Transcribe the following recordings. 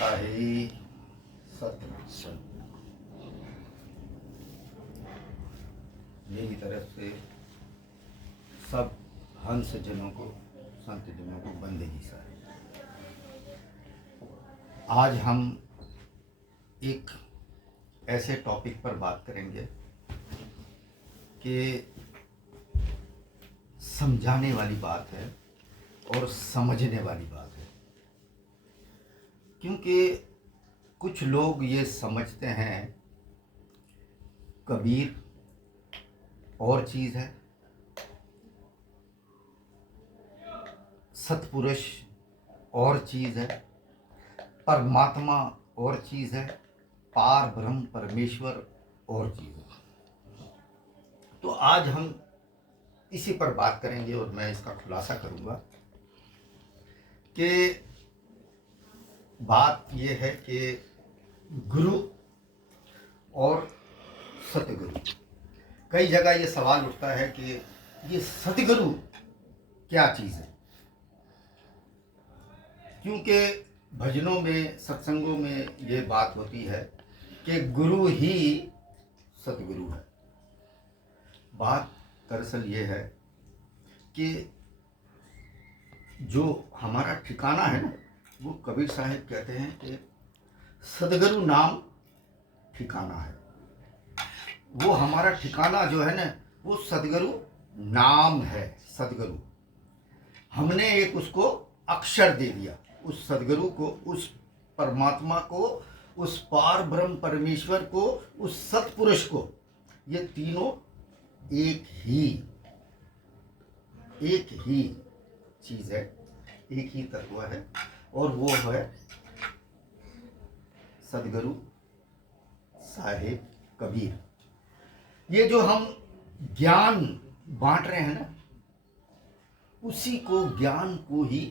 साही सत्संग मेरी तरफ से सब हंस जनों को, संत जनों को बंदे जी साहब। आज हम एक ऐसे टॉपिक पर बात करेंगे कि समझाने वाली बात है और समझने वाली बात है, क्योंकि कुछ लोग ये समझते हैं कबीर और चीज़ है, सतपुरुष और चीज़ है, परमात्मा और चीज़ है, पार ब्रह्म परमेश्वर और चीज़ है। तो आज हम इसी पर बात करेंगे और मैं इसका खुलासा करूंगा कि बात यह है कि गुरु और सतगुरु। कई जगह ये सवाल उठता है कि ये सतगुरु क्या चीज़ है, क्योंकि भजनों में, सत्संगों में ये बात होती है कि गुरु ही सतगुरु है। बात दरअसल ये है कि जो हमारा ठिकाना है ना, वो कबीर साहब कहते हैं कि सदगुरु नाम ठिकाना है। वो हमारा ठिकाना जो है ना, वो सदगुरु नाम है। सदगुरु हमने एक उसको अक्षर दे दिया, उस सदगुरु को, उस परमात्मा को, उस पार ब्रह्म परमेश्वर को, उस सतपुरुष को। ये तीनों एक ही चीज है, एक ही तत्व है, और वो है सदगुरु साहेब कबीर। ये जो हम ज्ञान बांट रहे हैं ना, उसी को, ज्ञान को ही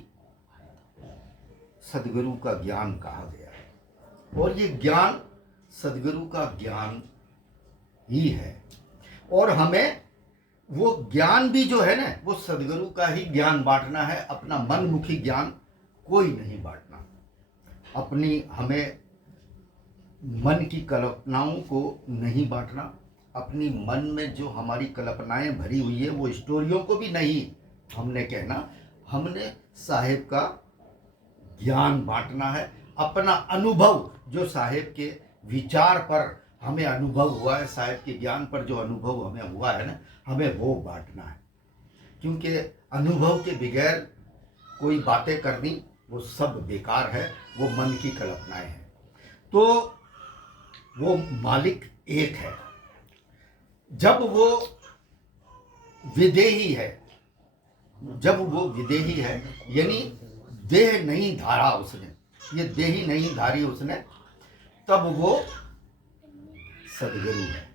सदगुरु का ज्ञान कहा गया है। और ये ज्ञान सदगुरु का ज्ञान ही है, और हमें वो ज्ञान भी जो है ना, वो सदगुरु का ही ज्ञान बांटना है। अपना मनमुखी ज्ञान कोई नहीं बांटना। हमें मन की कल्पनाओं को नहीं बांटना। अपनी मन में जो हमारी कल्पनाएं भरी हुई है, वो स्टोरियों को भी नहीं हमने कहना। हमने साहेब का ज्ञान बांटना है। अपना अनुभव, जो साहेब के विचार पर हमें अनुभव हुआ है, साहेब के ज्ञान पर जो अनुभव हमें हुआ है ना, हमें वो बांटना है। क्योंकि अनुभव के बगैर कोई बातें करनी, वो सब बेकार है, वो मन की कल्पनाएं हैं। तो वो मालिक एक है। जब वो विदेही है, यानी देह नहीं धारा उसने, ये देही नहीं धारी उसने, तब वो सदगुरु है,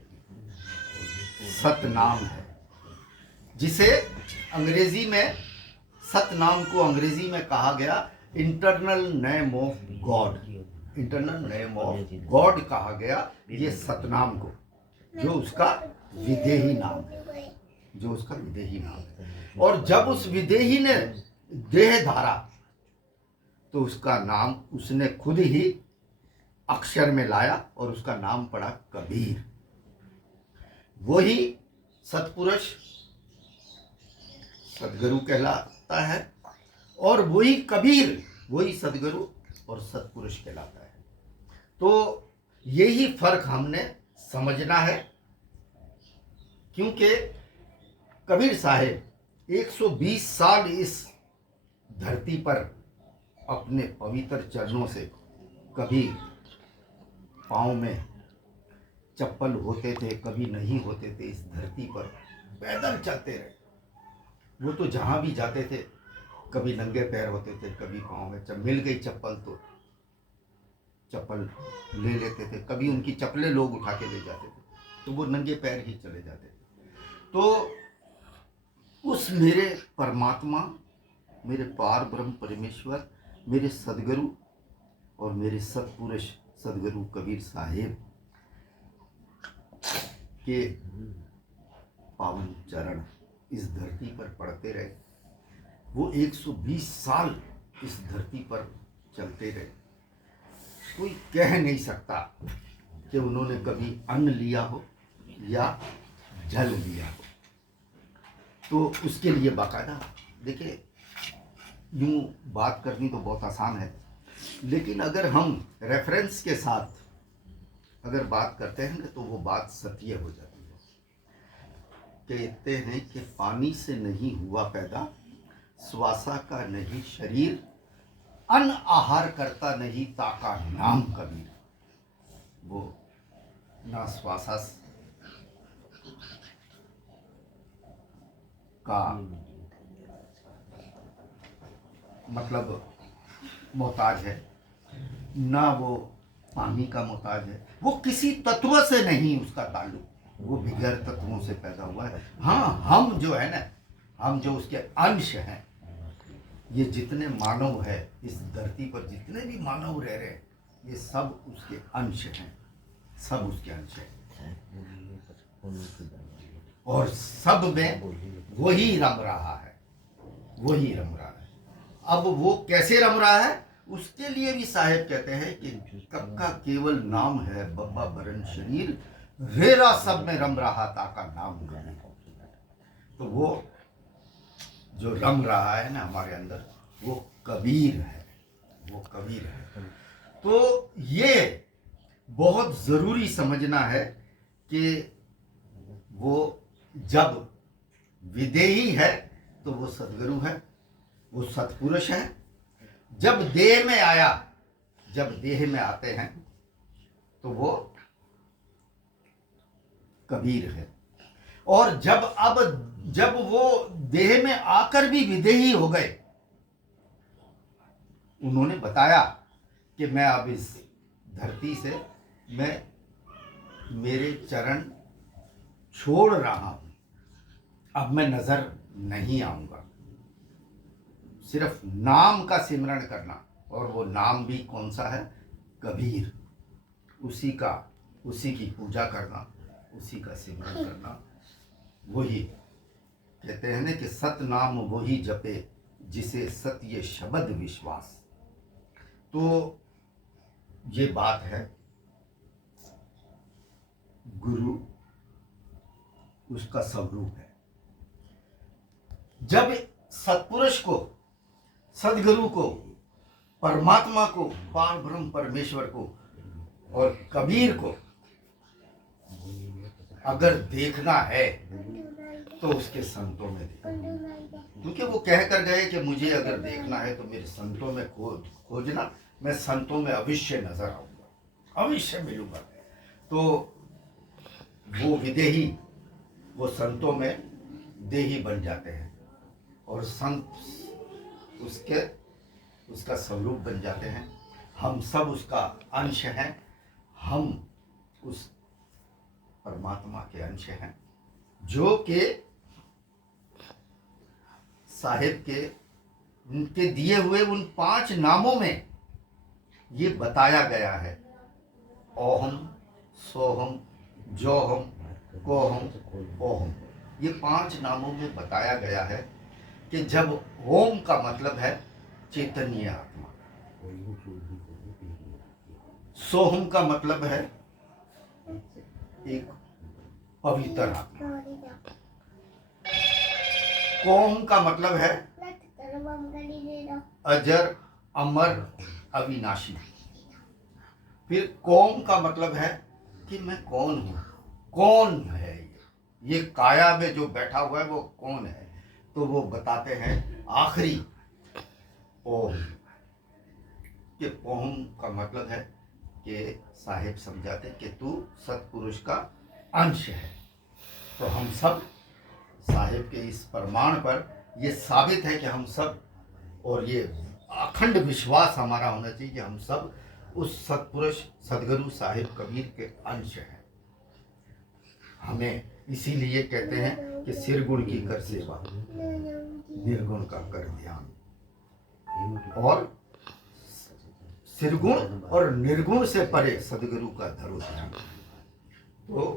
सतनाम है। जिसे अंग्रेजी में, सतनाम को अंग्रेजी में कहा गया internal name of God. Internal name of God कहा गया ये सतनाम को, जो उसका विदेही नाम है। और जब उस विदेही ने देह धारा, तो उसका नाम उसने खुद ही अक्षर में लाया और उसका नाम पड़ा कबीर। वही सतपुरुष सदगुरु कहलाता है, और वही कबीर, वही सदगुरु और सतपुरुष कहलाता है। तो यही फर्क हमने समझना है, क्योंकि कबीर साहेब 120 साल इस धरती पर अपने पवित्र चरणों से, कभी पाँव में चप्पल होते थे, कभी नहीं होते थे, इस धरती पर पैदल चलते रहे। वो तो जहाँ भी जाते थे, कभी नंगे पैर होते थे, कभी पाँव में मिल गई चप्पल तो चप्पल ले लेते थे, कभी उनकी चप्पलें लोग उठा के ले जाते थे, तो वो नंगे पैर ही चले जाते थे। तो उस मेरे परमात्मा, मेरे पार ब्रह्म परमेश्वर, मेरे सदगुरु और मेरे सतपुरुष सदगुरु कबीर साहेब के पावन चरण इस धरती पर पड़ते रहे। वो 120 साल इस धरती पर चलते रहे। कोई कह नहीं सकता कि उन्होंने कभी अन्न लिया हो या जल लिया हो। तो उसके लिए बाकायदा, देखिए यूँ बात करनी तो बहुत आसान है, लेकिन अगर हम रेफरेंस के साथ अगर बात करते हैं ना तो वो बात सत्य हो जाती है। कहते हैं कि पानी से नहीं हुआ पैदा, श्वासा का नहीं शरीर, अन्न आहार करता नहीं ताका नाम कबीर। वो ना श्वासा का मतलब मोहताज है, ना वो पानी का मोहताज है, वो किसी तत्व से नहीं उसका ताल्लुक, वो बिगैर तत्वों से पैदा हुआ है। हाँ, हम जो है ना, हम जो उसके अंश हैं, ये जितने मानव है इस धरती पर, जितने भी मानव रह रहे हैं, ये सब उसके अंश हैं, सब उसके अंश हैं, और सब में वही रम रहा है, वही रम रहा है। अब वो कैसे रम रहा है, उसके लिए भी साहेब कहते हैं कि कब का केवल नाम है बब्बा बरन शरीर, रेरा सब में रम रहा ताका नाम गए। तो वो जो रम रहा है ना हमारे अंदर, वो कबीर है, वो कबीर है। तो ये बहुत ज़रूरी समझना है कि वो जब विदेही है तो वो सदगुरु है, वो सत्पुरुष है। जब देह में आया, जब देह में आते हैं तो वो कबीर है। और जब वो देह में आकर भी विदेही हो गए, उन्होंने बताया कि मैं अब इस धरती से मैं मेरे चरण छोड़ रहा हूं, अब मैं नजर नहीं आऊंगा, सिर्फ नाम का सिमरण करना। और वो नाम भी कौन सा है, कबीर, उसी की पूजा करना, उसी का सिमरण करना। वही कहते हैं ना कि सत नाम वही जपे जिसे सत्य शब्द विश्वास। तो ये बात है, गुरु उसका स्वरूप है। जब सत्पुरुष को, सदगुरु को, परमात्मा को, पार ब्रह्म परमेश्वर को और कबीर को अगर देखना है तो उसके संतों में देखना, क्योंकि वो कह कर गए कि मुझे अगर देखना है तो मेरे संतों में खोजना, मैं संतों में अवश्य नजर आऊंगा, अवश्य मिलूंगा। तो वो विदेही वो संतों में देही बन जाते हैं, और संत उसका स्वरूप बन जाते हैं। हम सब उसका अंश हैं, हम उस परमात्मा के अंश हैं, जो कि साहिब के उनके दिए हुए उन 5 नामों में ये बताया गया है। ओहम, सोहम, जोहम, कोहम, ओहम, ये 5 नामों में बताया गया है कि जब ओम का मतलब है चैतन्य आत्मा, सोहम का मतलब है एक पवित्र आत्मा, कोम का मतलब है अजर अमर अविनाशी। फिर कोम का मतलब है कि मैं कौन हूँ, कौन है ये काया में जो बैठा हुआ है वो कौन है। तो वो बताते हैं आखिरी ओम, कि ओम का मतलब है कि साहिब समझाते कि तू सत्पुरुष का अंश है। तो हम सब साहिब के इस प्रमाण पर ये साबित है कि हम सब, और ये अखंड विश्वास हमारा होना चाहिए कि हम सब उस सत्पुरुष सदगुरु साहिब कबीर के अंश हैं। हमें इसीलिए कहते हैं कि सिरगुण की कर सेवा, निर्गुण का कर ध्यान, और सिरगुण और निर्गुण से परे सदगुरु का धरो ध्यान। तो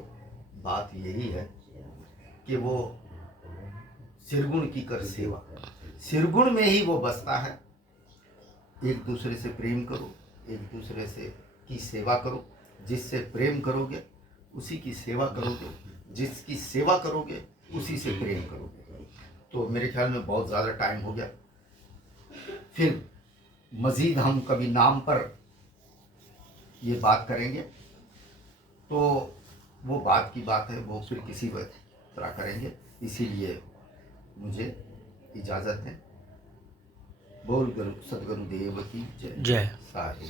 बात यही है कि वो सिरगुण की कर सेवा, सिरगुण में ही वो बसता है। एक दूसरे से प्रेम करो, एक दूसरे से की सेवा करो, जिससे प्रेम करोगे उसी की सेवा करोगे, जिसकी सेवा करोगे उसी से प्रेम करोगे। तो मेरे ख्याल में बहुत ज़्यादा टाइम हो गया, फिर मज़ीद हम कभी नाम पर ये बात करेंगे, तो वो बात की बात है, वो फिर किसी तरह करेंगे। इसीलिए मुझे इजाज़त है। बोल गुरु सदगुरुदेव की जय। जय। साहिब।